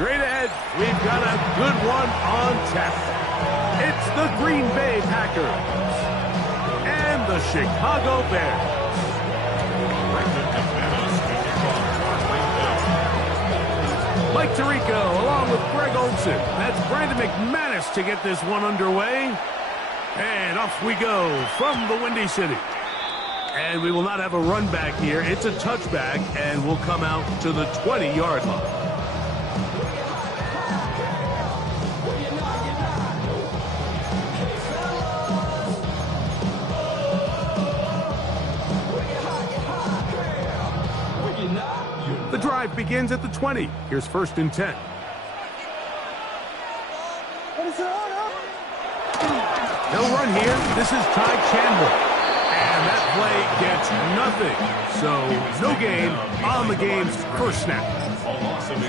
Straight ahead, we've got a good one on tap. It's the Green Bay Packers and the Chicago Bears. Mike Tirico along with Greg Olson. That's Brandon McManus to get this one underway. And off we go from the Windy City. And we will not have a run back here. It's a touchback, and we'll come out to the 20-yard line. The drive begins at the 20. Here's 1st and 10. They'll run here. This is Ty Chandler. And that play gets nothing. So no gain on the game's first snap.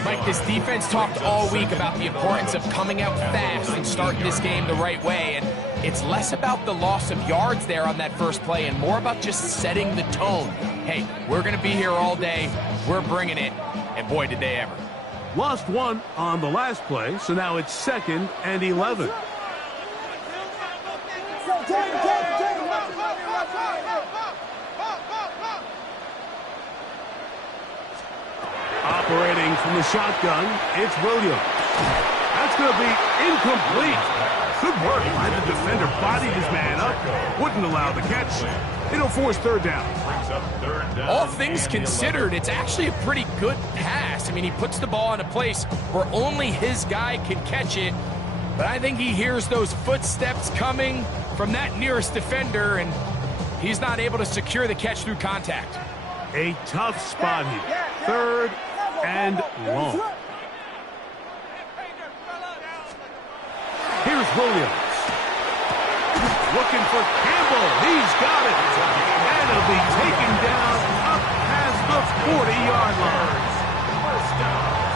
Mike, this defense talked all week about the importance of coming out fast and starting this game the right way. And it's less about the loss of yards there on that first play and more about just setting the tone. Hey, we're going to be here all day. We're bringing it. And boy, did they ever. Lost one on the last play, so now it's 2nd and 11. Operating from the shotgun, it's Williams. That's going to be incomplete. Good work by the defender. Bodied his man up. Wouldn't allow the catch. It'll force 3rd down. All things considered, it's actually a pretty good pass. I mean, he puts the ball in a place where only his guy can catch it. But I think he hears those footsteps coming from that nearest defender, and he's not able to secure the catch through contact. A tough spot here. 3rd and long. Here's Williams. Looking for Campbell. He's got it. And it'll be taken down up past the 40-yard line.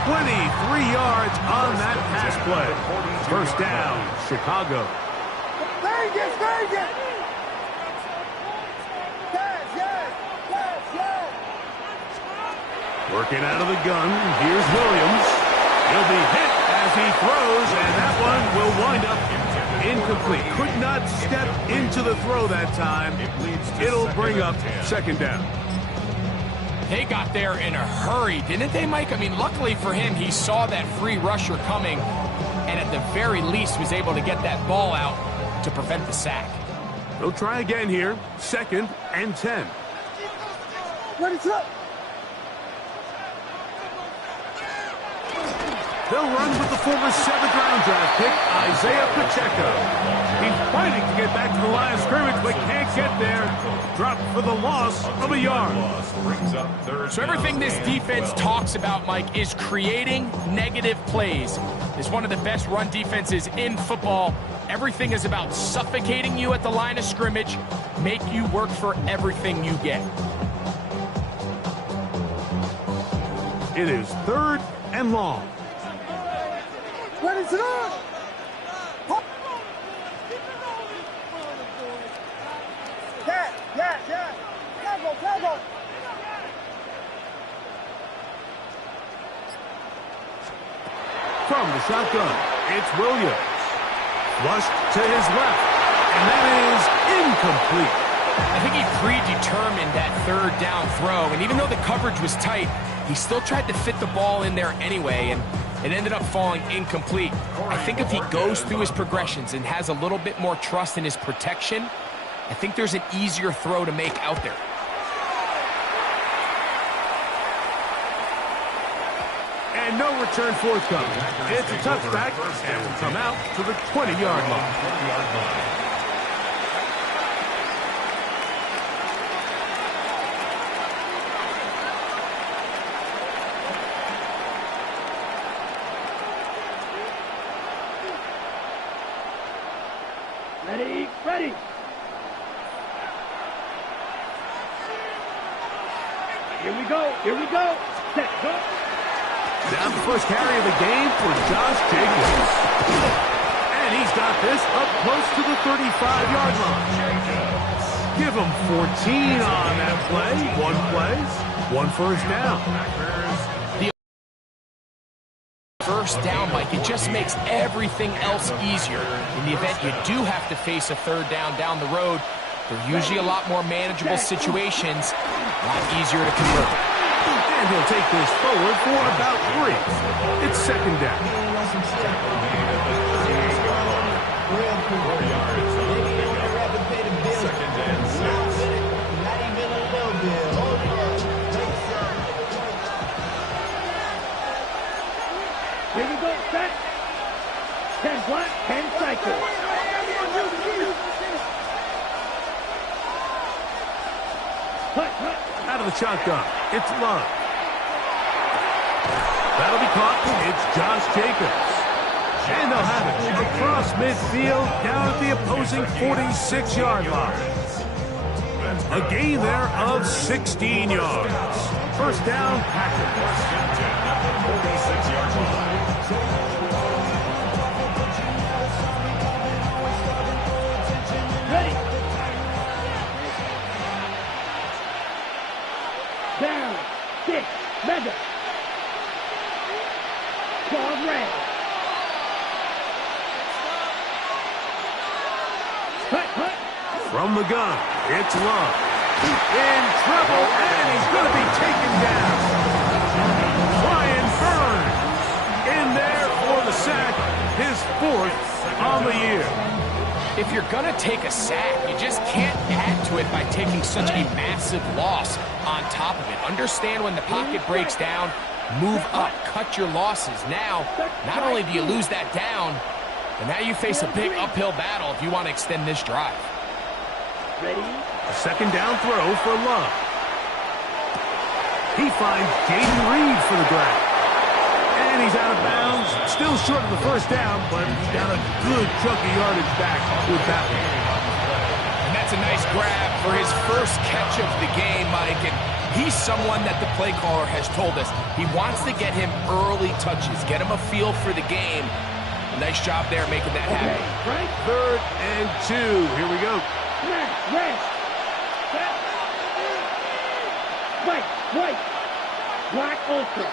23 yards on that pass play. 1st down, Chicago. Very good, very good. Working out of the gun, here's Williams. He'll be hit as he throws, and that one will wind up incomplete. Could not step into the throw that time. It'll bring up 2nd down. They got there in a hurry, didn't they, Mike? I mean, luckily for him, he saw that free rusher coming, and at the very least was able to get that ball out to prevent the sack. They'll try again here. 2nd and 10. Ready, up. They'll run with the former 7th-round draft pick, Isaiah Pacheco. He's fighting to get back to the line of scrimmage, but can't get there. Dropped for the loss of a yard. So everything this defense talks about, Mike, is creating negative plays. It's one of the best run defenses in football. Everything is about suffocating you at the line of scrimmage, make you work for everything you get. It is 3rd and long. Ready, sit up. Yeah. Tackle. From the shotgun, it's Williams. Flushed to his left, and that is incomplete. I think he predetermined that 3rd down throw, and even though the coverage was tight, he still tried to fit the ball in there anyway, and it ended up falling incomplete. I think if he goes through his progressions and has a little bit more trust in his protection, I think there's an easier throw to make out there. And no return forthcoming. It's a touchback, and will come out to the 20-yard line. Ready. Here we go. Set, go. Down the first carry of the game for Josh Jacobs. And he's got this up close to the 35-yard line. Give him 14 on that play. 1 play, 1 first down. first down, Mike, it just makes everything else easier. In the event you do have to face a third down the road, they're usually a lot more manageable situations, a lot easier to convert. And he'll take this forward for about 3. It's second down. Here we go, set. 10 block, 10 cycle. Out of the shotgun, it's Love. That'll be caught. It's Josh Jacobs. And they'll have it across midfield down at the opposing 46-yard line. A gain there of 16 yards. First down, Packers. 46-yard line. Ready. Down. 6. Mega. Ball red. Hut. From the gun, it's Love. In trouble, and he's going to be taken down. Brian Burns in there for the sack, his 4th on the year. If you're going to take a sack, you just can't add to it by taking such a massive loss on top of it. Understand when the pocket breaks down, move up, cut your losses. Now, not only do you lose that down, but now you face a big uphill battle if you want to extend this drive. Ready. A second down throw for Love. He finds Jaden Reed for the grab. And he's out of bounds. Still short of the first down, but he's got a good chunk of yardage back with that one. And that's a nice grab for his first catch of the game, Mike. And he's someone that the play caller has told us he wants to get him early touches, get him a feel for the game. A nice job there making that happen. Right. 3rd and 2. Here we go. Red. Set. White. Black ultra.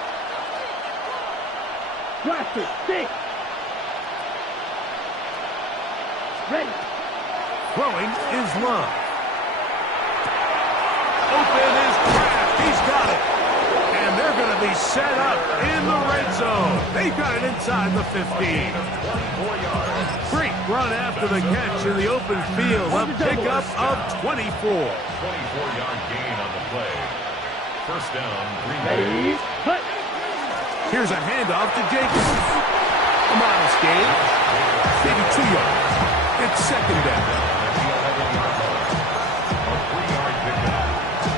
Blaster. 6. Ready. Throwing is Love. Open is Kraft. He's got it. And they're going to be set up in the red zone. They've got it inside the 15. Great run after the catch in the open field. A pickup of 24. 24-yard gain on the play. First down, Green Ready. Bay. Hut. Here's a handoff to Jacobs. A modest gain. Maybe 2 yards. It's second down. A 3-yard pickup.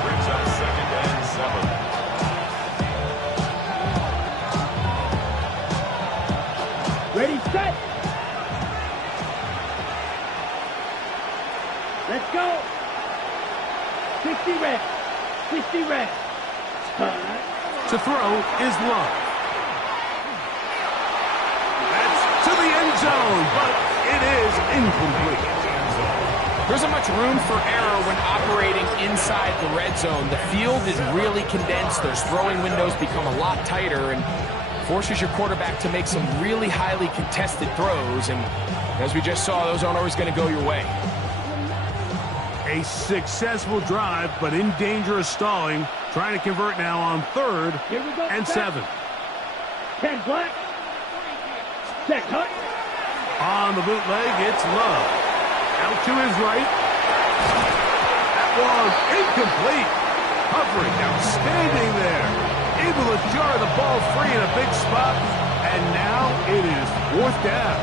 Brings up second and 7. Ready, set. Let's go. 60 red. 60 red. To throw is Love. That's to the end zone, but it is incomplete. There isn't much room for error when operating inside the red zone. The field is really condensed. Those throwing windows become a lot tighter and forces your quarterback to make some really highly contested throws. And as we just saw, those aren't always going to go your way. A successful drive, but in danger of stalling. Trying to convert now on 3rd and 7. 10 black. Check hut. On the bootleg, it's Love. Out to his right. That was incomplete. Covering outstanding there. Able to jar the ball free in a big spot. And now it is 4th down.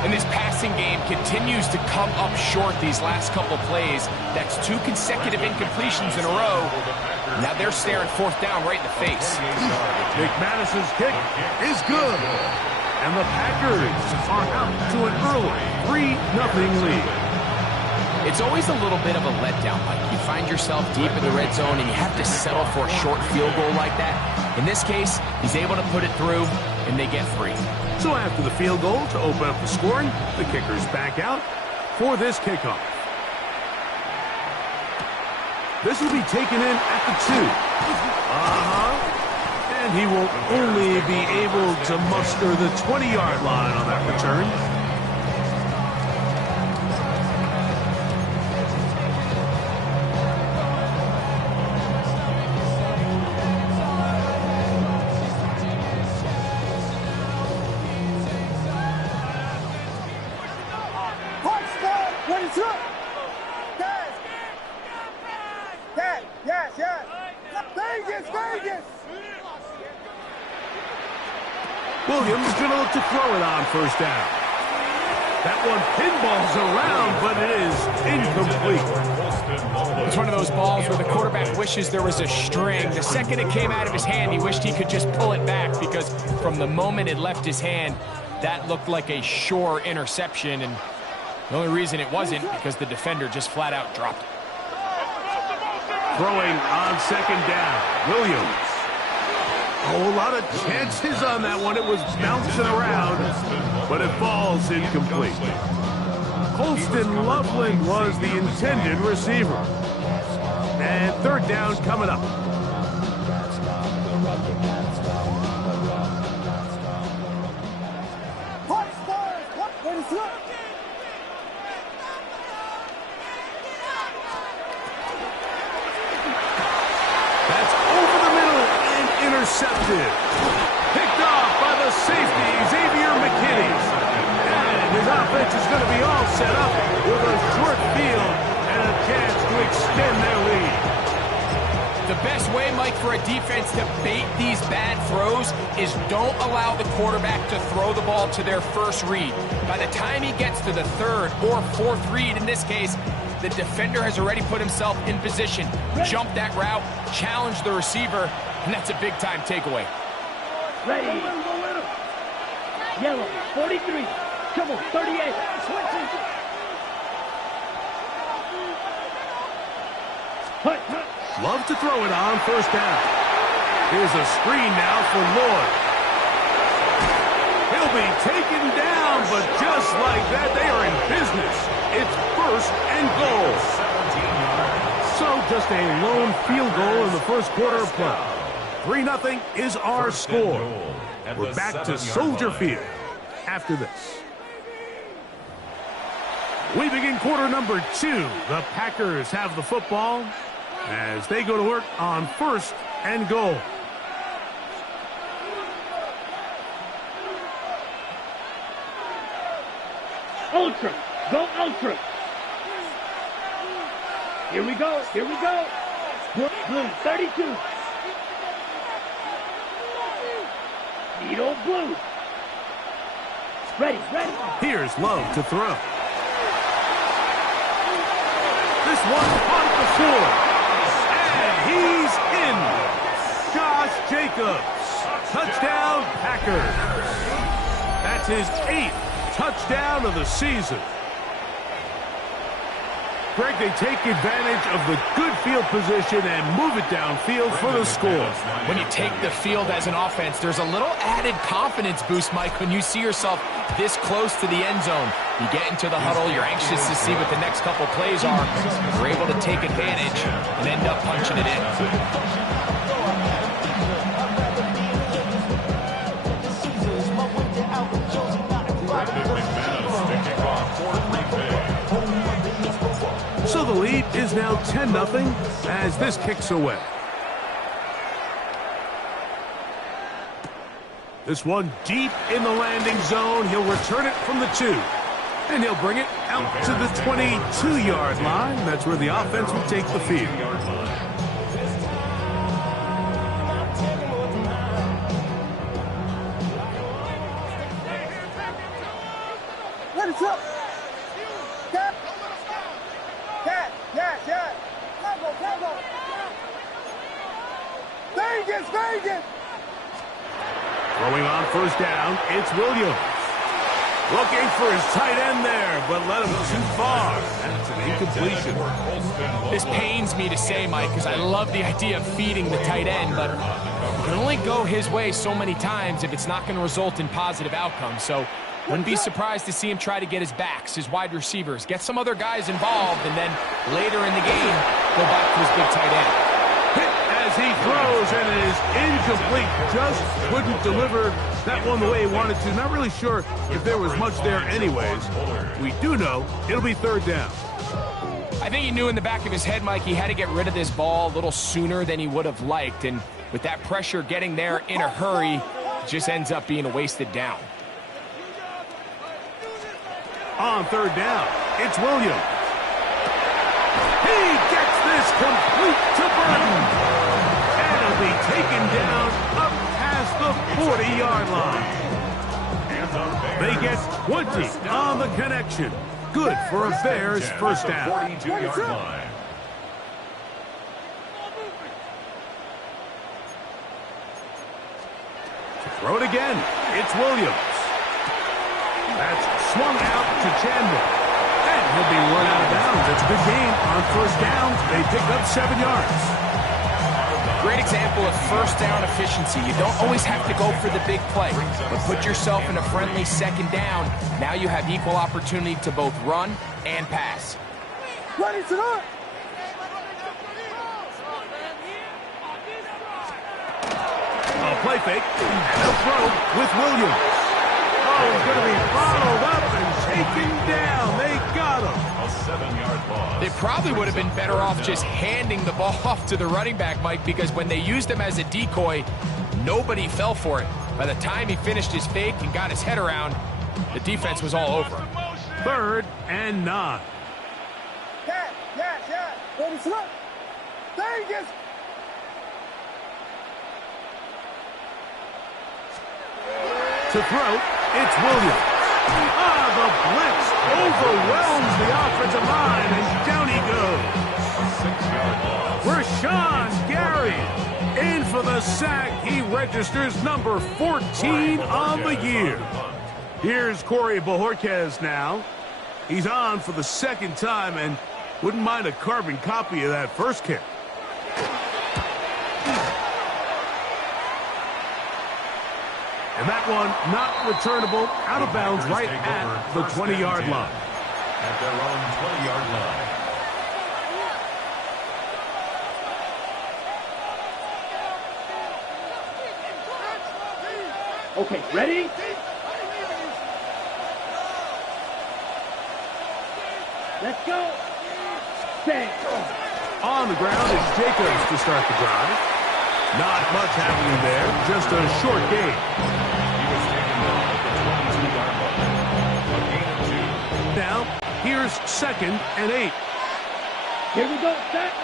And this passing game continues to come up short these last couple plays. That's 2 consecutive incompletions in a row. Now they're staring 4th down right in the face. McManus's kick is good. And the Packers are out to an early 3-0 lead. It's always a little bit of a letdown, Mike. You find yourself deep in the red zone and you have to settle for a short field goal like that. In this case, he's able to put it through, and they get 3. So after the field goal to open up the scoring, the kicker's back out for this kickoff. This will be taken in at the 2. And he will only be able to muster the 20-yard line on that return. Williams going to look to throw it on first down. That one pinballs around, but it is incomplete. It's one of those balls where the quarterback wishes there was a string. The second it came out of his hand, he wished he could just pull it back, because from the moment it left his hand, that looked like a sure interception. And the only reason it wasn't because the defender just flat out dropped it. Throwing on second down, Williams. Oh, a lot of chances on that one. It was bouncing around, but it falls incomplete. Colston Loveland was the intended receiver. And third down coming up. Intercepted. Picked off by the safety, Xavier McKinney. And his offense is going to be all set up with a short field and a chance to extend their lead. The best way, Mike, for a defense to bait these bad throws is don't allow the quarterback to throw the ball to their first read. By the time he gets to the third or fourth read, in this case, the defender has already put himself in position, jumped that route, challenged the receiver, and that's a big-time takeaway. Ready. Yellow, 43. Come on, 38. Love to throw it on first down. Here's a screen now for Lloyd. He'll be taken down, but just like that, they are in business. It's first and goal. So just a lone field goal in the first quarter of play. 3-0 is our score. We're back to Soldier Field after this. We begin quarter number 2. The Packers have the football as they go to work on first and goal. Ultra. Go Ultra. Here we go. Here we go. Blue, 32. Needle blue. Ready, ready. Here's Love to throw. This one on the floor. And he's in. Josh Jacobs. Touchdown, Packers. That's his 8th touchdown of the season. Greg, they take advantage of the good field position and move it downfield for the score. When you take the field as an offense, there's a little added confidence boost, Mike, when you see yourself this close to the end zone. You get into the huddle, you're anxious to see what the next couple plays are. You're able to take advantage and end up punching it in. So the lead is now 10-0 as this kicks away. This one deep in the landing zone. He'll return it from the 2. And he'll bring it out to the 22-yard line. That's where the offense will take the field. Let it up. Vegas! Throwing on first down, it's Williams. Looking for his tight end there, but let him too far. That's an incompletion. This pains me to say, Mike, because I love the idea of feeding the tight end, but you can only go his way so many times if it's not going to result in positive outcomes. So wouldn't be surprised to see him try to get his backs, his wide receivers, get some other guys involved, and then later in the game, go back to his big tight end. Hit as as he throws, and it is incomplete. Just couldn't deliver that one the way he wanted to. Not really sure if there was much there anyways. We do know it'll be third down. I think he knew in the back of his head, Mike, he had to get rid of this ball a little sooner than he would have liked. And with that pressure getting there in a hurry, it just ends up being a wasted down. On third down, it's Williams. He gets this complete to Burton. And it'll be taken down up past the 40-yard line. They get 20 on the connection. Good for a Bears first down. 42-yard line. Throw it again. It's Williams. That's swung out to Chandler. And he'll be run out of bounds. That's a good game on first down. They pick up 7 yards. Great example of first down efficiency. You don't always have to go for the big play, but put yourself in a friendly second down. Now you have equal opportunity to both run and pass. Ready to run. A play fake, and a throw with Williams. Oh, he's going to be followed up and taken down. They got him. A 7-yard loss. They probably would have been better off just handing the ball off to the running back, Mike, because when they used him as a decoy, nobody fell for it. By the time he finished his fake and got his head around, the defense was all over him. 3rd and 9. Yeah. Ready to run. There he gets. To throw, it's Williams. The blitz overwhelms the offensive line, and down he goes. 6-yard loss. Rashawn Gary in for the sack. He registers number 14 on the year. Here's Corey Bojorquez now. He's on for the second time and wouldn't mind a carbon copy of that first kick. And that one not returnable, out of bounds right at the 20-yard line. At their own 20-yard line. Okay, ready? Let's go. Set. On the ground is Jacobs to start the drive. Not much happening there, just a short game. He was taken down at the 22-yard line. A gain of 2. Now, here's 2nd and 8. Here we go, set.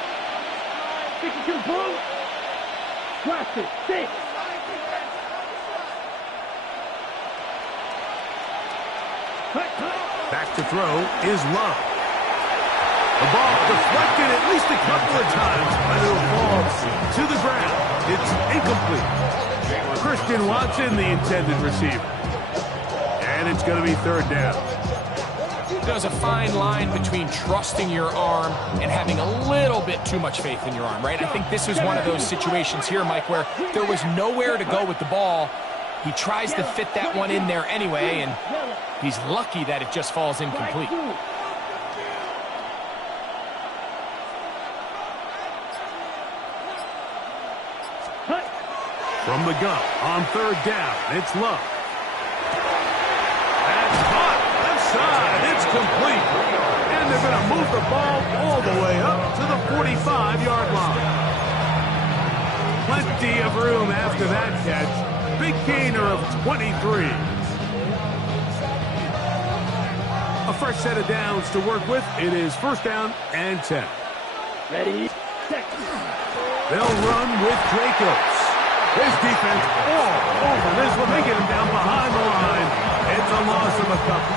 52 boom. Cross it, 6. Cut. Back to throw is Love. The ball deflected at least a couple of times, but it'll fall to the ground. It's incomplete. Christian Watson, the intended receiver. And it's going to be 3rd down. There's a fine line between trusting your arm and having a little bit too much faith in your arm, right? I think this is one of those situations here, Mike, where there was nowhere to go with the ball. He tries to fit that one in there anyway, and he's lucky that it just falls incomplete. From the gun on 3rd down, it's Love. That's caught left side. It's complete. And they're going to move the ball all the way up to the 45-yard line. Plenty of room after that catch. Big gainer of 23. A fresh set of downs to work with. It is 1st down and 10. Ready, set. They'll run with Jacobs. His defense all over this one. They get him down behind the line. It's a loss of a couple.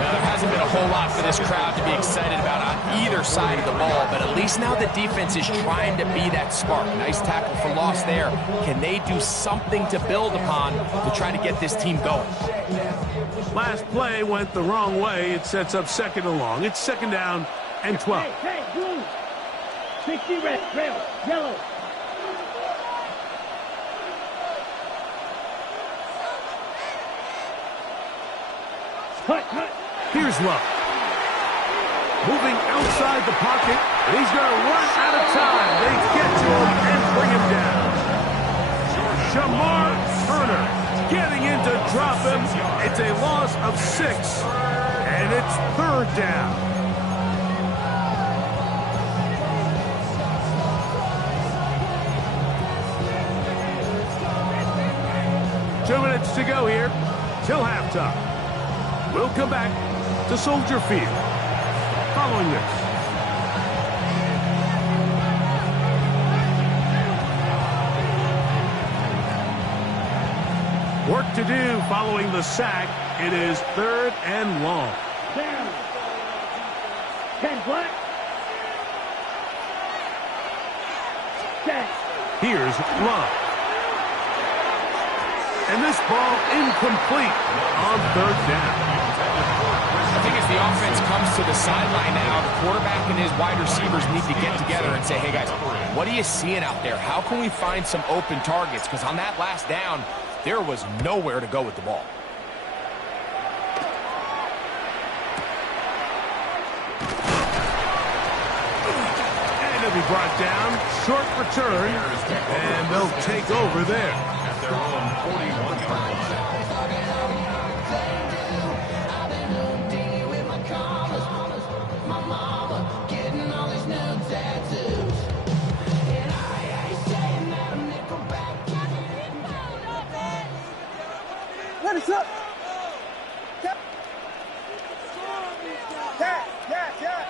Now, there hasn't been a whole lot for this crowd to be excited about on either side of the ball, but at least now the defense is trying to be that spark. Nice tackle for loss there. Can they do something to build upon to try to get this team going? Last play went the wrong way. It sets up 2nd and long. It's 2nd down and 12. Hey, blue. 60 red, rail, yellow. Cut. Here's Love. Moving outside the pocket, and he's going to run out of time. They get to him and bring him down. Shamar Turner getting in to drop him. It's a loss of 6, and it's 3rd down. Two minutes to go here till halftime. We'll come back to Soldier Field following this. Work to do following the sack. It is 3rd and long. Down. 10 black. Set. Here's Love. And this ball incomplete on 3rd down. I think as the offense comes to the sideline now, the quarterback and his wide receivers need to get together and say, hey guys, what are you seeing out there? How can we find some open targets? Because on that last down, there was nowhere to go with the ball. And he'll be brought down. Short return. And they'll take over there. At their own 41-yard line. Ready, set.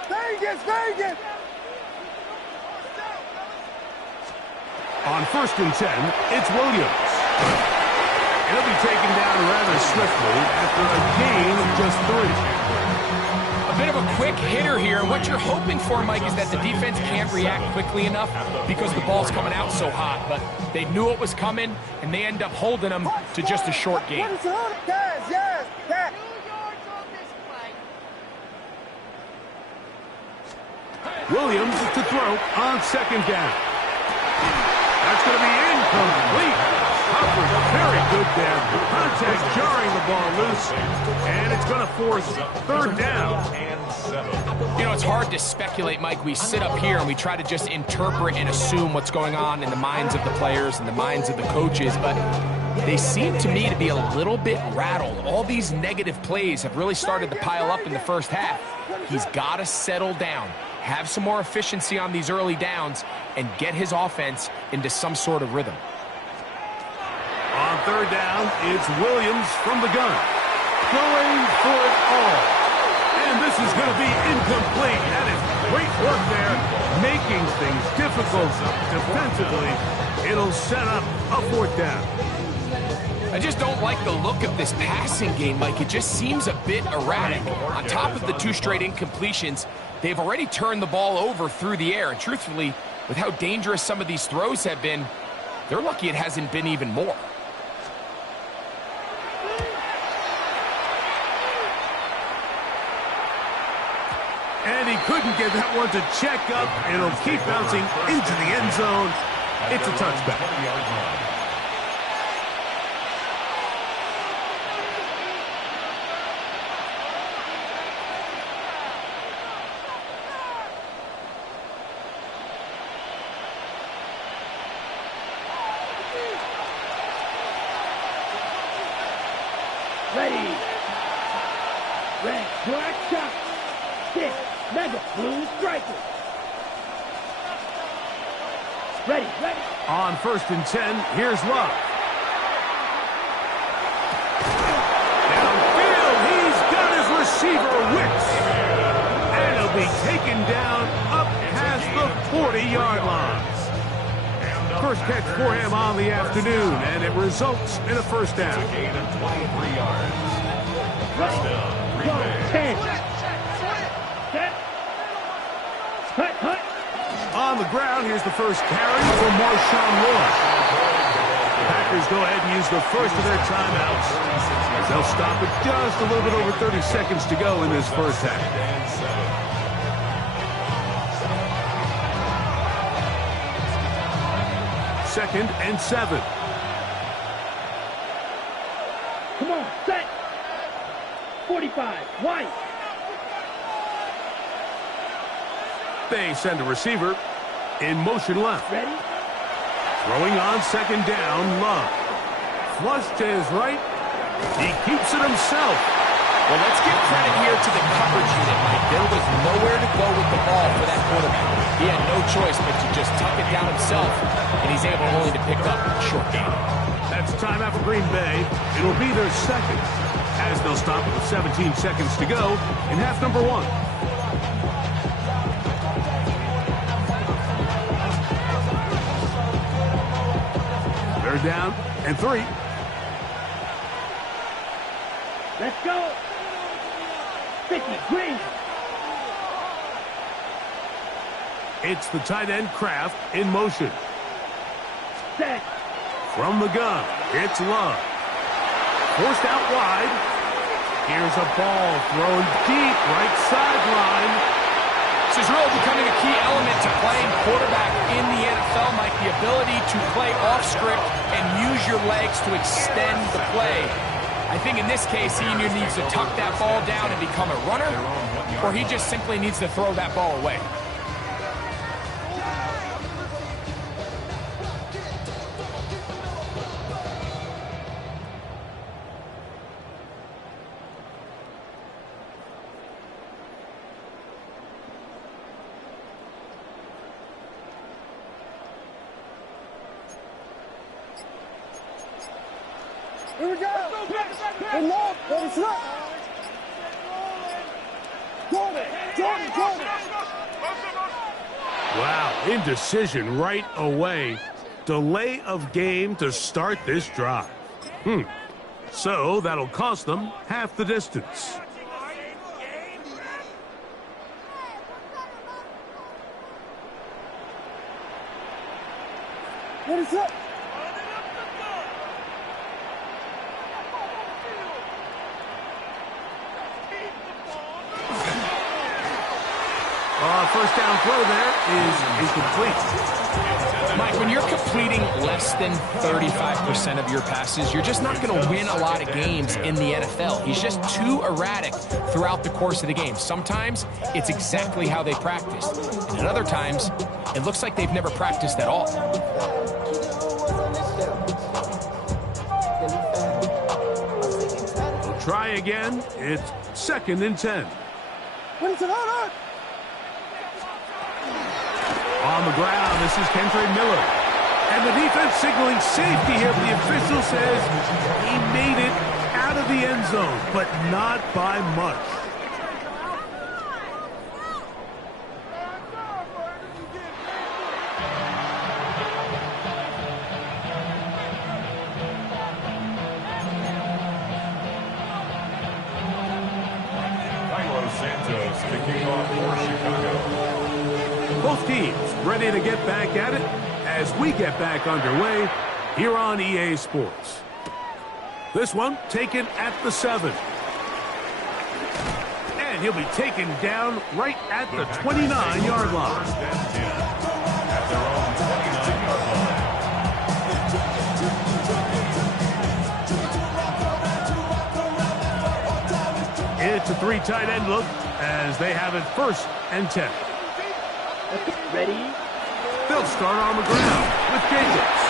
Vegas, Vegas. On 1st and 10, it's Williams. He'll be taken down rather swiftly after a gain of just 3. A bit of a quick hitter here. What you're hoping for, Mike, is that the defense can't react quickly enough because the ball's coming out so hot. But they knew it was coming, and they end up holding them to just a short gain. Williams to throw on 2nd down. That's going to be incomplete. Coverage very good there. Contact jarring the ball loose. And it's going to force 3rd down. You know, it's hard to speculate, Mike. We sit up here and we try to just interpret and assume what's going on in the minds of the players and the minds of the coaches. But they seem to me to be a little bit rattled. All these negative plays have really started to pile up in the first half. He's got to settle down, have some more efficiency on these early downs, and get his offense into some sort of rhythm. On 3rd down, it's Williams from the gun. Going for it all. And this is going to be incomplete. That is great work there, making things difficult defensively. It'll set up a 4th down. I just don't like the look of this passing game, Mike. It just seems a bit erratic. On top of the 2 straight incompletions, they've already turned the ball over through the air. And truthfully, with how dangerous some of these throws have been, they're lucky it hasn't been even more. And he couldn't get that one to check up. It'll keep bouncing into the end zone. It's a touchback. Ready. Red, black shot. 6, mega, blue striker. Ready, ready. On 1st and 10, here's Love. Downfield, he's got his receiver Wicks. And he'll be taken down up past the 40-yard line. First catch for him on the afternoon, and it results in a 1st down. Gain of 23 yards. First down, Green Bay. 10. Set. Hut, hut. On the ground, here's the first carry for Marshawn Lewis. The Packers go ahead and use the first of their timeouts. They'll stop it just a little bit over 30 seconds to go in this first half. 2nd and 7. Come on, set. 45, white. They send a receiver in motion left. Ready? Throwing on second down, Love. Flush to his right. He keeps it himself. Well, let's give credit here to the coverage unit, Mike. There was nowhere to go with the ball for that quarterback. He had no choice but to just tuck it down himself, and he's able only to pick up a short gain. That's timeout for Green Bay. It'll be their second, as they'll stop with 17 seconds to go in half number 1. Third down and 3. Let's go. 50, Green. It's the tight end Kraft in motion. Set. From the gun, it's Love. Forced out wide. Here's a ball thrown deep right sideline. This is really becoming a key element to playing quarterback in the NFL, Mike. The ability to play off script and use your legs to extend the play. I think in this case, he either needs to tuck that ball down and become a runner, or he just simply needs to throw that ball away. Here we go. Hey, Love, let us up. Jordan. Wow, indecision right away. Delay of game to start this drive. So that'll cost them half the distance. Let us up. First down throw there is incomplete. Mike, when you're completing less than 35% of your passes, you're just not going to win a lot of games in the NFL. He's just too erratic throughout the course of the game. Sometimes it's exactly how they practice. And at other times, it looks like they've never practiced at all. We'll try again. It's 2nd and 10. What is it on? On the ground, this is Kentre Miller. And the defense signaling safety here, but the official says he made it out of the end zone, but not by much. Santos kicking off for Chicago. Both teams ready to get back at it as we get back underway here on EA Sports. This one taken at the 7. And he'll be taken down right at the 29-yard line. First and 10 at their own 29-yard line. It's a 3 tight end look as they have it 1st and 10. Ready? They'll start on the ground with Jacobs.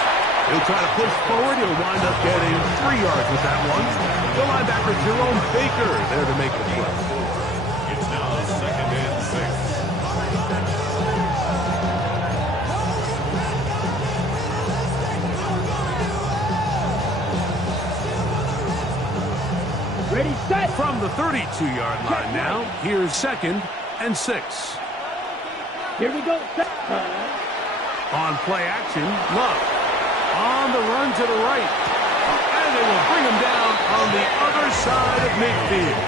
He'll try to push forward. He'll wind up getting 3 yards with that one. The linebacker, Jerome Baker, there to make the play. It's now 2nd and 6. Ready, set. From the 32-yard line now, here's 2nd and 6. Here we go. Set. On play action, Love. On the run to the right. And they will bring him down on the other side of midfield.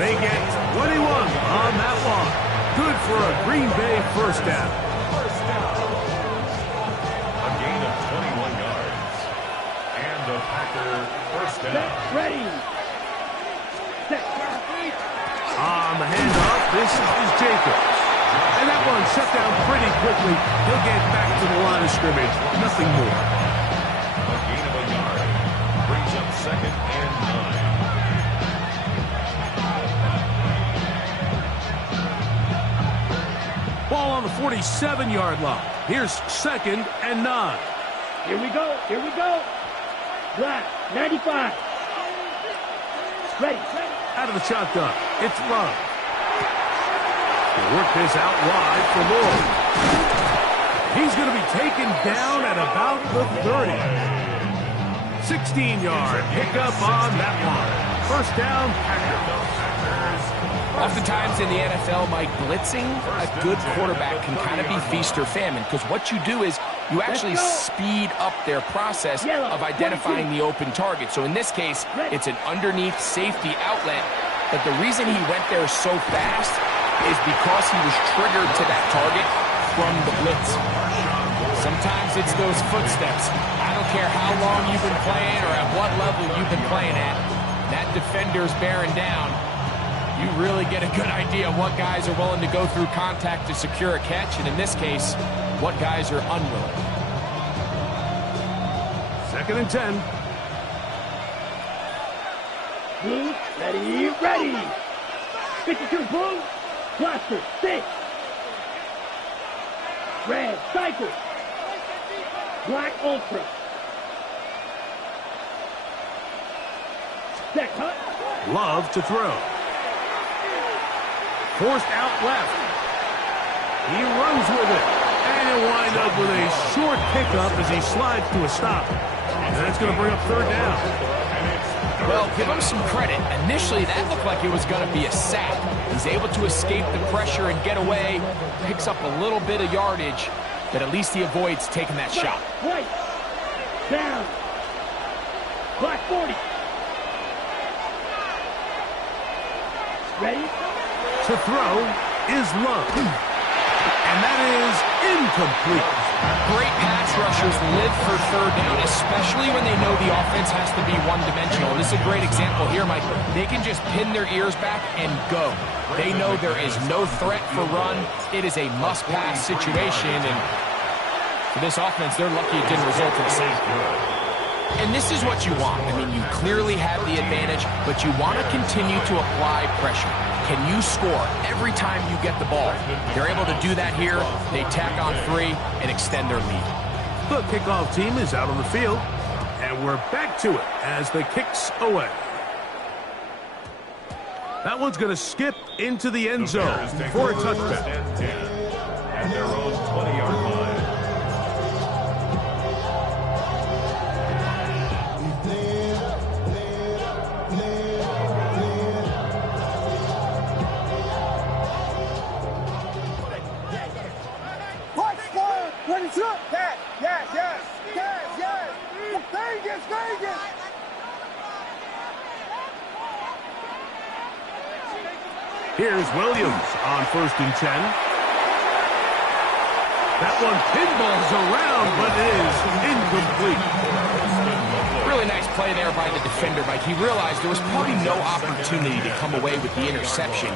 They get 21 on that one. Good for a Green Bay first down. A gain of 21 yards. And the Packer first down. Ready. Set. On the handoff, this is Jacobs. And that one shut down pretty quickly. He'll get back to the line of scrimmage. Nothing more. A gain of a yard. Brings up 2nd and 9. 47-yard line. Here's 2nd and 9. Here we go. Here we go. Black, 95. Ready. Out of the shotgun, it's Love. He'll work this out wide for Lloyd. He's going to be taken down at about the 30. 16-yard pickup on that one. First down, Packers. Oftentimes in the NFL, Mike, blitzing a good quarterback can kind of be feast or famine, because what you do is you actually speed up their process of identifying the open target. So in this case, it's an underneath safety outlet, but the reason he went there so fast is because he was triggered to that target from the blitz. Sometimes it's those footsteps. I don't care how long you've been playing or at what level you've been playing at. That defender's bearing down. You really get a good idea of what guys are willing to go through contact to secure a catch, and in this case, what guys are unwilling. 2nd and 10. Blue, ready. 52, blue. Blaster, 6. Red, cycle. Black, ultra. Set, cut. Love to throw. Forced out left. He runs with it. And he'll wind up with a short pickup as he slides to a stop. And that's going to bring up 3rd down. Well, give him some credit. Initially, that looked like it was going to be a sack. He's able to escape the pressure and get away. Picks up a little bit of yardage, but at least he avoids taking that shot. Right. Down. Black 40. Ready? To throw is Love. And that is incomplete. Great pass rushers live for 3rd down, especially when they know the offense has to be one-dimensional. This is a great example here, Mike. They can just pin their ears back and go. They know there is no threat for run. It is a must-pass situation, and for this offense, they're lucky it didn't result in a sack. And this is what you want. I mean, you clearly have the advantage, but you want to continue to apply pressure. Can you score every time you get the ball? They're able to do that here. They tack on 3 and extend their lead. The kickoff team is out on the field, and we're back to it as the kick's away. That one's going to skip into the end zone for a touchdown. At their own 20-yard line. Here's Williams on 1st and 10. That one pinballs around, but is incomplete. Really nice play there by the defender, Mike. He realized there was probably no opportunity to come away with the interception.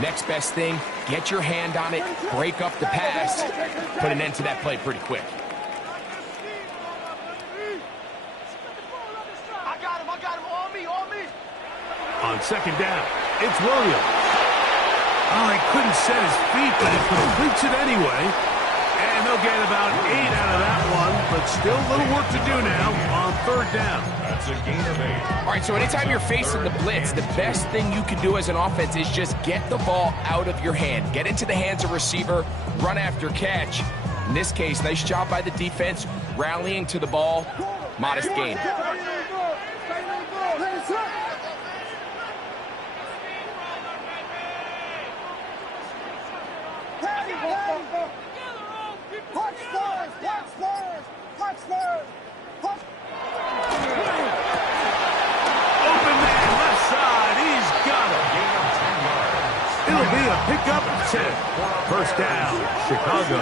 Next best thing, get your hand on it, break up the pass, put an end to that play pretty quick. I got him, on me. On 2nd down, it's Williams. Oh, he couldn't set his feet, but he completes it anyway. And they'll get about 8 out of that one, but still a little work to do now on 3rd down. That's a gain of 8. All right, so anytime you're facing the blitz, the best thing you can do as an offense is just get the ball out of your hand. Get into the hands of receiver, run after catch. In this case, nice job by the defense, rallying to the ball. Modest gain. Open man, left side, he's got it. It'll be a pickup 10. 1st down, Chicago.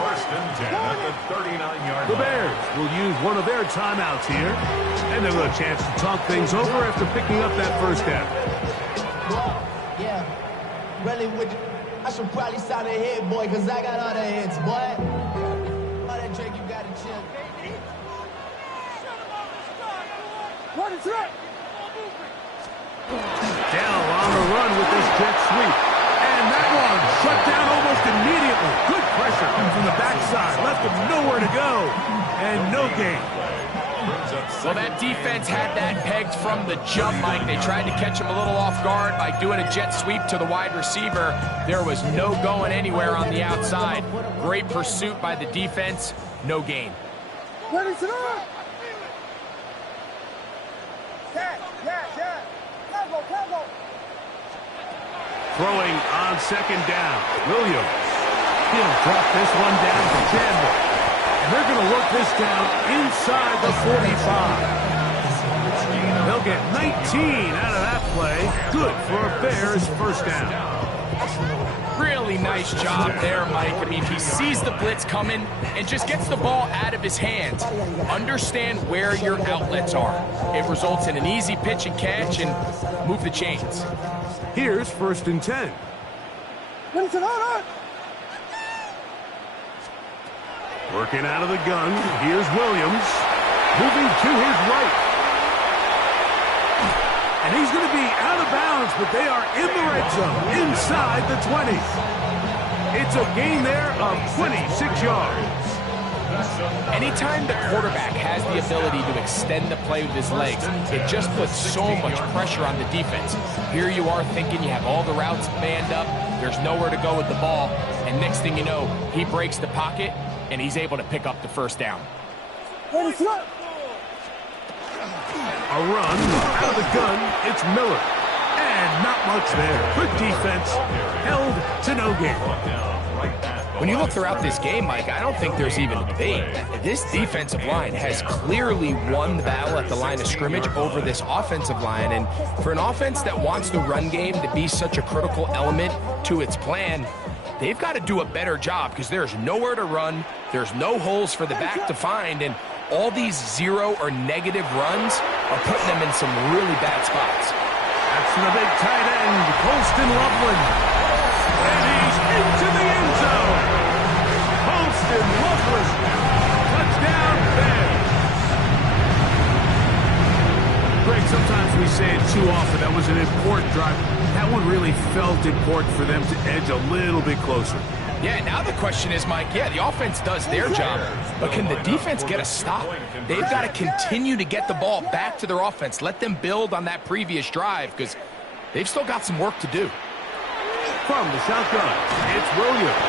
1st and 10 at the 39-yard line. The Bears will use one of their timeouts here, and they'll have a chance to talk things over after picking up that 1st down. Yeah, really would you? I should probably start a hit, boy, because I got all the hits, boy. All that Drake, you got to chill. What is it? Dell on the run with this jet sweep. And that one shut down almost immediately. Good pressure from the backside. Left him nowhere to go. And no gain. Well, that defense had that pegged from the jump, Mike. They tried to catch him a little off guard by doing a jet sweep to the wide receiver. There was no going anywhere on the outside. Great pursuit by the defense. No gain. Ready to run. Tackle. Throwing on second down. Williams. He'll drop this one down to Chandler. And they're going to work this down inside the 45. They'll get 19 out of that play. Good for a Bears first down. Really nice job there, Mike. I mean, he sees the blitz coming and just gets the ball out of his hands. Understand where your outlets are. It results in an easy pitch and catch and move the chains. Here's 1st and 10. Ready to run. Working out of the gun. Here's Williams. Moving to his right. And he's going to be out of bounds, but they are in the red zone, inside the 20. It's a gain there of 26 yards. Anytime the quarterback has the ability to extend the play with his legs, it just puts so much pressure on the defense. Here you are thinking you have all the routes manned up, there's nowhere to go with the ball, and next thing you know, he breaks the pocket, and he's able to pick up the first down. Ready to run. A run out of the gun. It's Miller. And not much there. Good defense. Held to no gain. When you look throughout this game, Mike, I don't think there's even a debate. This defensive line has clearly won the battle at the line of scrimmage over this offensive line. And for an offense that wants the run game to be such a critical element to its plan, they've got to do a better job because there's nowhere to run. There's no holes for the back to find. And all these zero or negative runs are putting them in some really bad spots. That's the big tight end, Colston Loveland. And he's into the end zone. Colston Loveland. Touchdown, Bears. Greg, sometimes we say it too often. That was an important drive. That one really felt important for them to edge a little bit closer. Yeah, now the question is, Mike, yeah, the offense does their job, but can the defense get a stop? They've got to continue to get the ball back to their offense. Let them build on that previous drive because they've still got some work to do. From the shotgun, it's Williams.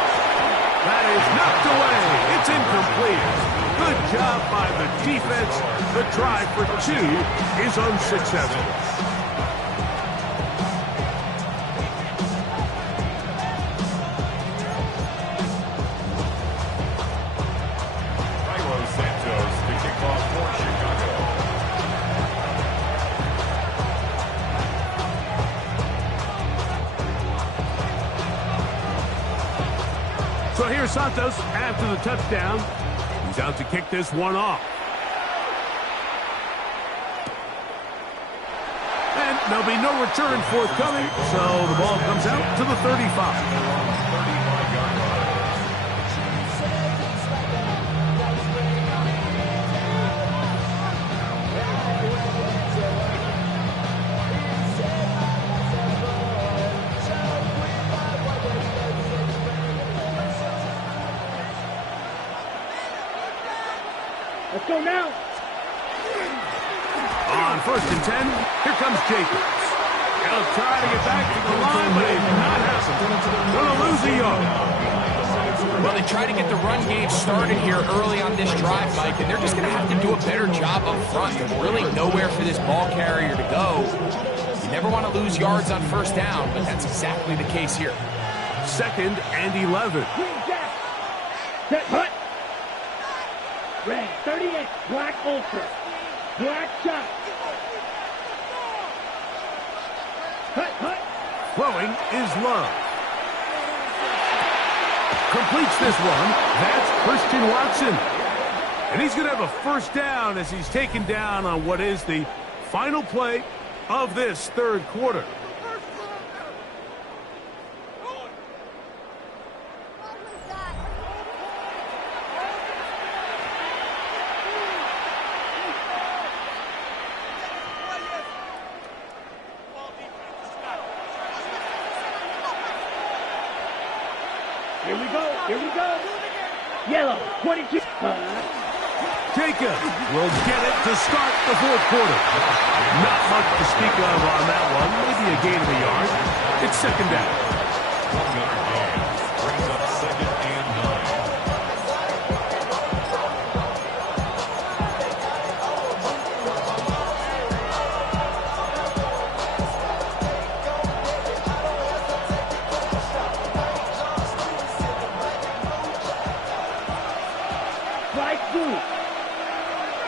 That is knocked away. It's incomplete. Good job by the defense. The try for 2 is unsuccessful. So here's Santos after the touchdown. He's out to kick this one off. And there'll be no return forthcoming, so the ball comes out to the 35. Let's go now. On 1st and 10, here comes Jacobs. He'll try to get back to the line, but he's not happening. Going to lose a yard. Well, they try to get the run game started here early on this drive, Mike, and they're just going to have to do a better job up front. There's really nowhere for this ball carrier to go. You never want to lose yards on 1st down, but that's exactly the case here. 2nd and 11. Set, hut. Red, 38, black ultra. Black shot. Hut. Throwing is Love. Completes this one. That's Christian Watson. And he's going to have a first down as he's taken down on what is the final play of this 3rd quarter. Here we go. Yellow, 22. Jacob will get it to start the fourth quarter. Not much to speak of on that one. Maybe a gain of a yard. It's second down. 1-yard gain. Brings up second and 9.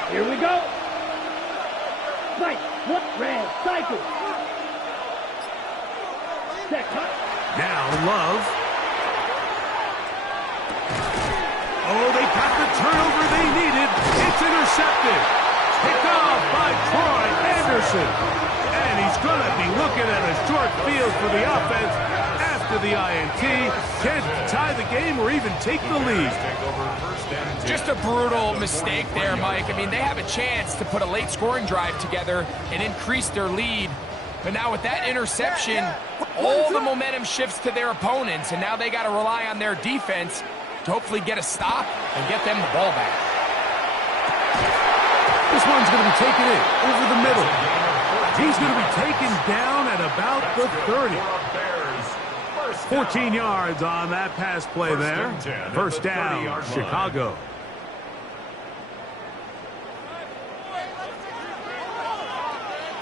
Here we go. Right, what red cycle. Now Love. Oh, they got the turnover they needed. It's intercepted. Picked off by Troy Anderson. And he's going to be looking at a short field for the offense after the INT. Can't tie the game or even take the lead. Just a brutal mistake there, Mike. I mean, they have a chance to put a late scoring drive together and increase their lead. But now with that interception, all the momentum shifts to their opponents, and now they got to rely on their defense to hopefully get a stop and get them the ball back. This one's going to be taken in over the middle. He's going to be taken down at about the 30. 14 yards on that pass play there. First down, Chicago.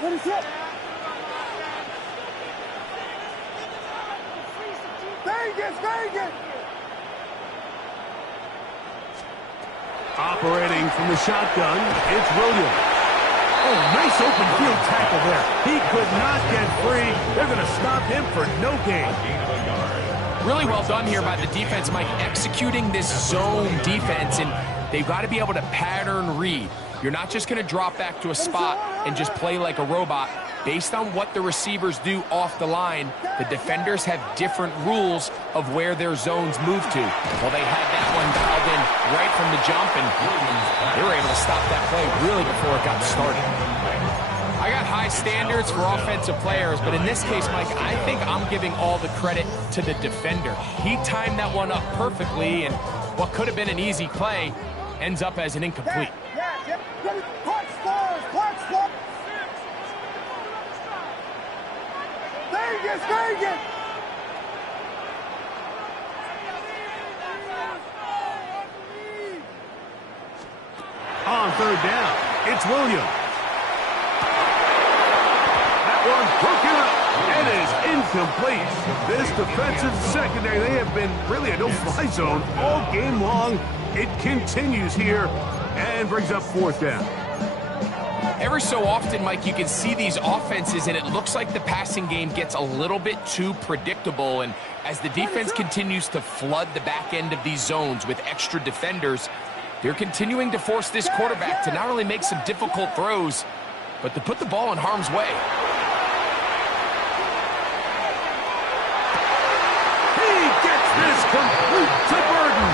What is it? Vegas! Operating from the shotgun, it's Williams. Oh, nice open field tackle there. He could not get free. They're going to stop him for no gain. Really well done here by the defense, Mike, executing this zone defense, and they've got to be able to pattern read. You're not just going to drop back to a spot and just play like a robot. Based on what the receivers do off the line, the defenders have different rules of where their zones move to. Well, they had that one dialed in right from the jump, and they were able to stop that play really before it got started. I got high standards for offensive players, but in this case, Mike, I think I'm giving all the credit to the defender. He timed that one up perfectly, and what could have been an easy play ends up as an incomplete. Vegas! On third down, it's Williams. That one broken up. It is incomplete. This defensive secondary, they have been really a no-fly zone all game long. It continues here and brings up fourth down. Every so often, Mike, you can see these offenses, and it looks like the passing game gets a little bit too predictable. And as the defense continues to flood the back end of these zones with extra defenders, they're continuing to force this quarterback to not only make some difficult throws, but to put the ball in harm's way. He gets this complete to Burden.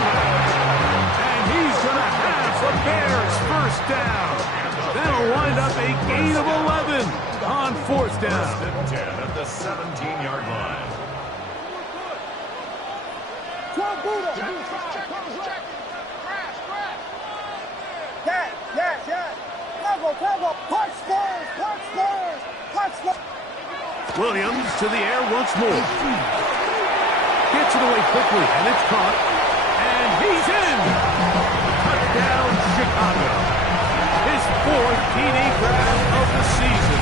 And he's going to have the Bears first down. That'll wind up a gain of 11 on fourth down. 10 at the 17-yard line. Williams to the air once more. Gets it away quickly, and it's caught. And he's in. Touchdown, Chicago. His fourth TD grab of the season.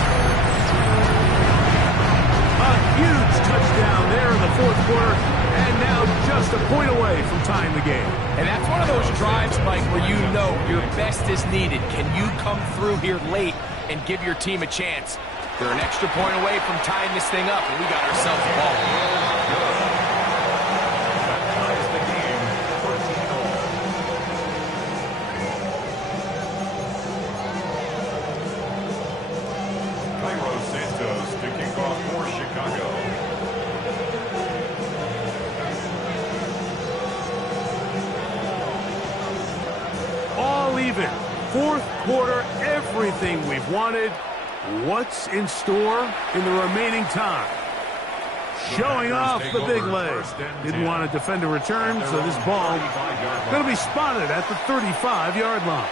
A huge touchdown there in the fourth quarter, and now just a point away from tying the game. And that's one of those drives, Mike, where you know your best is needed. Can you come through here late and give your team a chance? They're an extra point away from tying this thing up, and we got ourselves a ball. Fourth quarter, everything we've wanted. What's in store in the remaining time? Showing off the big leg. Didn't want to defend a return, so this ball going to be spotted at the 35-yard line.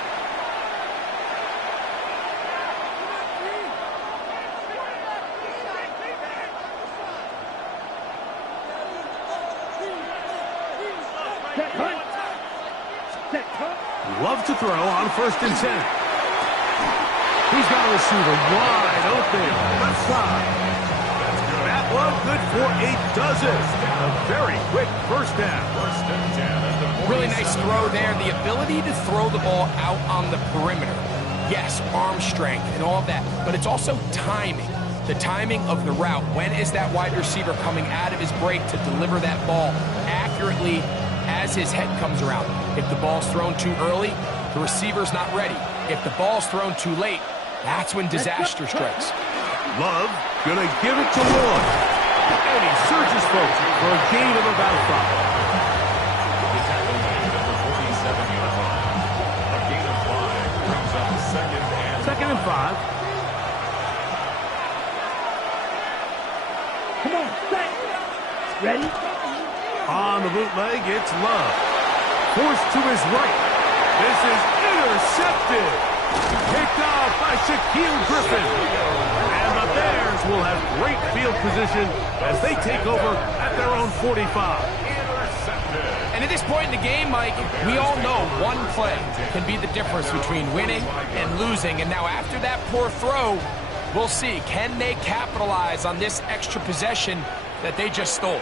Love to throw on 1st and 10. He's got a receiver wide open, left side. That one good for a dozen. A very quick first down. Really nice throw there. The ability to throw the ball out on the perimeter. Yes, arm strength and all of that, but it's also timing. The timing of the route. When is that wide receiver coming out of his break to deliver that ball accurately as his head comes around? If the ball's thrown too early, the receiver's not ready. If the ball's thrown too late, that's when disaster strikes. Love gonna give it to Ward. And he surges forward for a gain of about 5. The tackle made at the 47-yard line. A gain of 5 brings up 2nd and 5. Come on, back. Ready? On the bootleg, it's Love. Forced to his right. This is intercepted. Picked off by Shaquille Griffin. And the Bears will have great field position as they take over at their own 45. And at this point in the game, Mike, we all know one play can be the difference between winning and losing. And now after that poor throw, we'll see, can they capitalize on this extra possession that they just stole?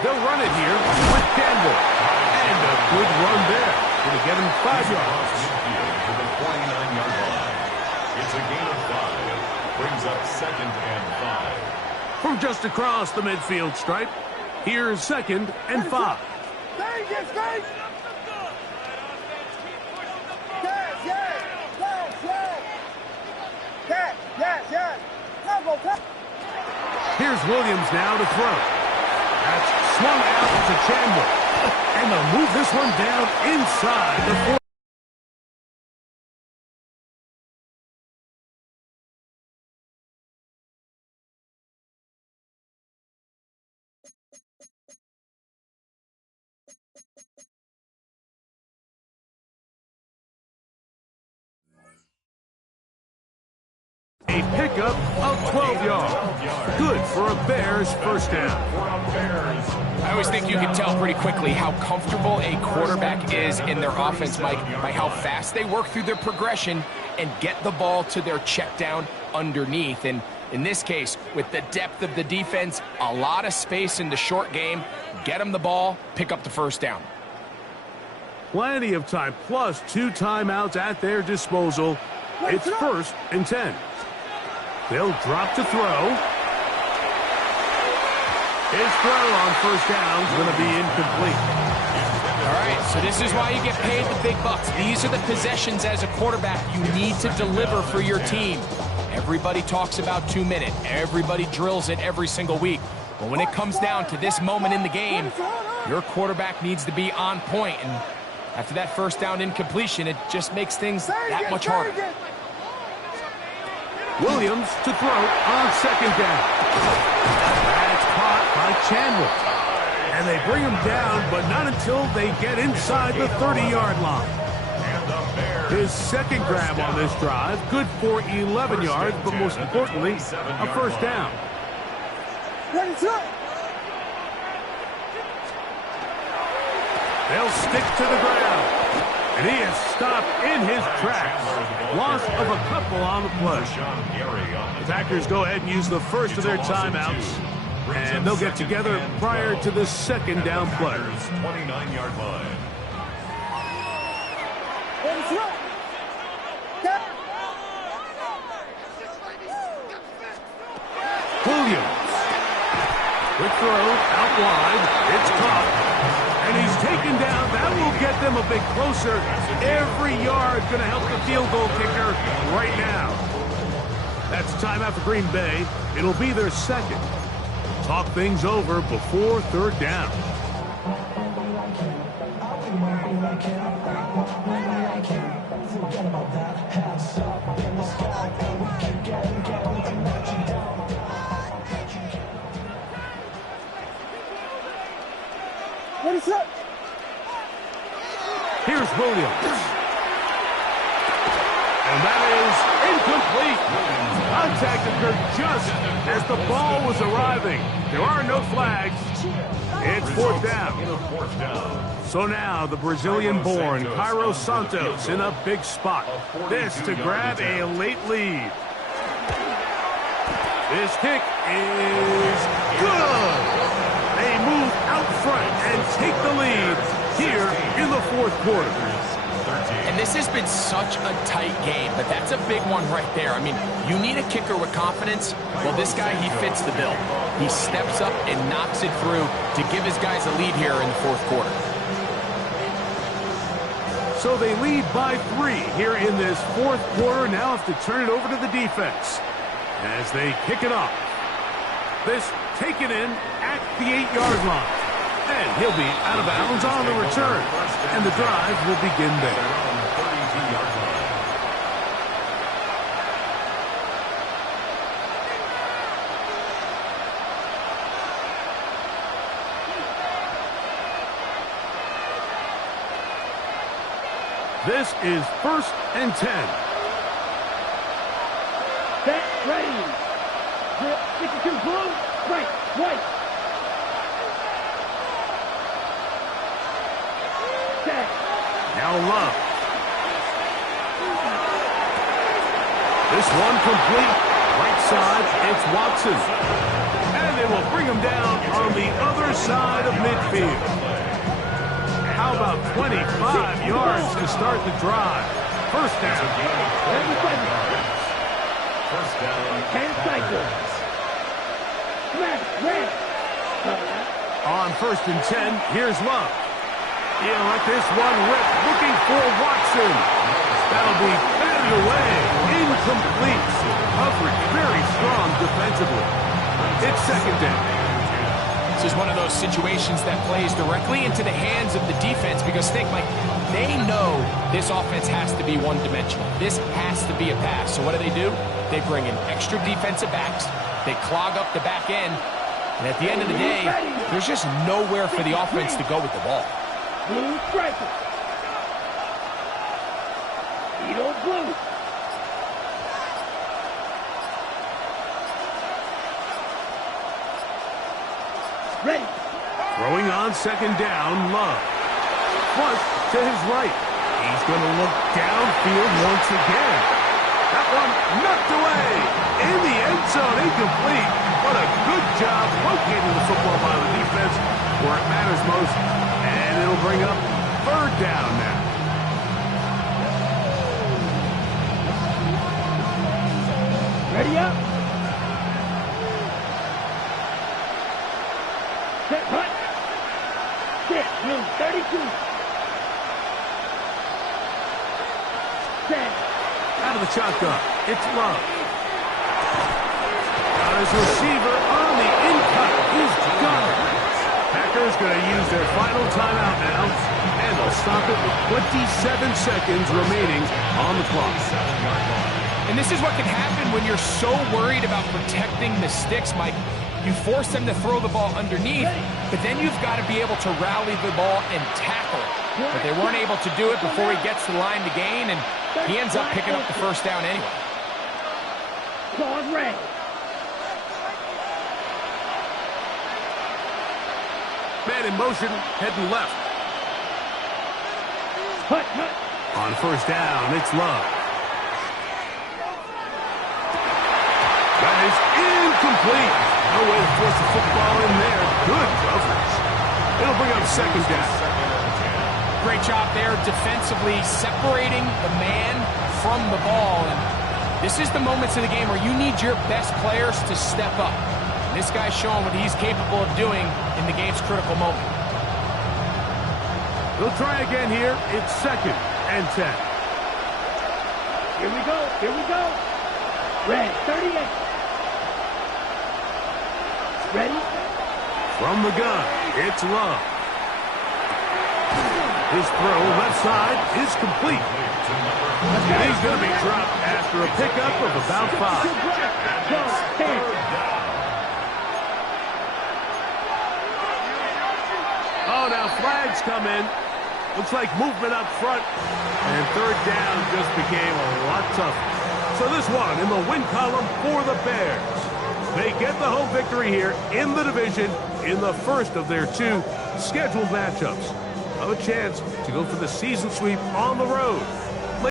They'll run it here with Campbell. And a good run there. Going to get him 5 yards. To the 49-yard line. It's a gain of 5. Brings up 2nd and 5. From just across the midfield stripe, here's 2nd and 5. Here's Williams now to throw. That's swung out to Chandler. And they'll move this one down inside the 40. A pickup of 12 yards. Good for a Bears first down. I always think you can tell pretty quickly how comfortable a quarterback is in their offense, Mike, by how fast they work through their progression and get the ball to their check down underneath. And in this case, with the depth of the defense, a lot of space in the short game, get them the ball, pick up the first down. Plenty of time, plus 2 timeouts at their disposal. It's 1st and 10. They'll drop to throw. His throw on first down is going to be incomplete. All right, so this is why you get paid the big bucks. These are the possessions as a quarterback you need to deliver for your team. Everybody talks about 2 minutes. Everybody drills it every single week. But when it comes down to this moment in the game, your quarterback needs to be on point. And after that first down incompletion, it just makes things that much harder. Williams to throw on 2nd down. That's caught by Chandler. And they bring him down, but not until they get inside the 30-yard line. His 2nd grab on this drive, good for 11 yards, but most importantly, a first down. They'll stick to the ground. And he is stopped in his tracks. Loss of a couple on the play. Attackers go ahead and use the first of their timeouts. And they'll get together prior to the 2nd down play. 29-yard line. Williams. Quick throw out wide. It's caught. And he's taken down. That will get them a bit closer. Every yard going to help the field goal kicker right now. That's timeout for Green Bay. It'll be their 2nd. Talk things over before 3rd down. And that is incomplete. Contact occurred just as the ball was arriving. There are no flags. It's fourth down. So now the Brazilian-born Cairo Santos in a big spot. This to grab a late lead. This kick is good. They move out front and take the lead here in the fourth quarter. And this has been such a tight game, but that's a big one right there. I mean, you need a kicker with confidence. Well, this guy, he fits the bill. He steps up and knocks it through to give his guys a lead here in the fourth quarter. So they lead by 3 here in this fourth quarter. Now have to turn it over to the defense as they kick it off. This taken in at the 8-yard line. And he'll be out of bounds on the return. And the drive will begin there. This is 1st and 10. Set, ready. 52 blue, right, white. Set. Now Love. This one complete. Right side, it's Watson. And they will bring him down on the other side of midfield. How about 25 yards to start the drive? First down. First down. 10 cycles. Smash, red. On 1st and 10, here's Love. He'll let this one rip, looking for Watson. That'll be batted away. Incomplete. Coverage very strong defensively. It's 2nd down. This is one of those situations that plays directly into the hands of the defense because think, Mike, they know this offense has to be one-dimensional. This has to be a pass. So what do? They bring in extra defensive backs. They clog up the back end. And at the end of the day, there's just nowhere for the offense to go with the ball. Blue striker. Edo blue. Ready. Throwing on 2nd down, Love. Flush to his right. He's going to look downfield once again. That one knocked away. In the end zone, incomplete. What a good job locating the football by the defense where it matters most. And it'll bring up 3rd down now. Ready up. Set, hut. Set, blue, 32. Set. Out of the shotgun, it's Love. Got his receiver on the in-cut. He's got it. Packers going to use their final timeout now, and they'll stop it with 27 seconds remaining on the clock. And this is what can happen when you're so worried about protecting the sticks, Mike. You force them to throw the ball underneath, but then you've got to be able to rally the ball and tackle it. But they weren't able to do it before he gets the line to gain, and he ends up picking up the 1st down anyway. Claws red. Man in motion, heading left. Hut, hut. On 1st down, it's Love. That is incomplete. No way to force the football in there. Good coverage. It'll bring up 2nd down. Great job there defensively, separating the man from the ball. And this is the moments of the game where you need your best players to step up. And this guy's showing what he's capable of doing in the game's critical moment. We'll try again here. It's 2nd and 10. Here we go. Here we go. Red, 38. Ready? From the gun, it's Love. His throw left side is complete. He's going to be dropped after a pickup of about 5. Oh, now flags come in. Looks like movement up front. And third down just became a lot tougher. So this one in the win column for the Bears. They get the home victory here in the division in the first of their 2 scheduled matchups. Have a chance to go for the season sweep on the road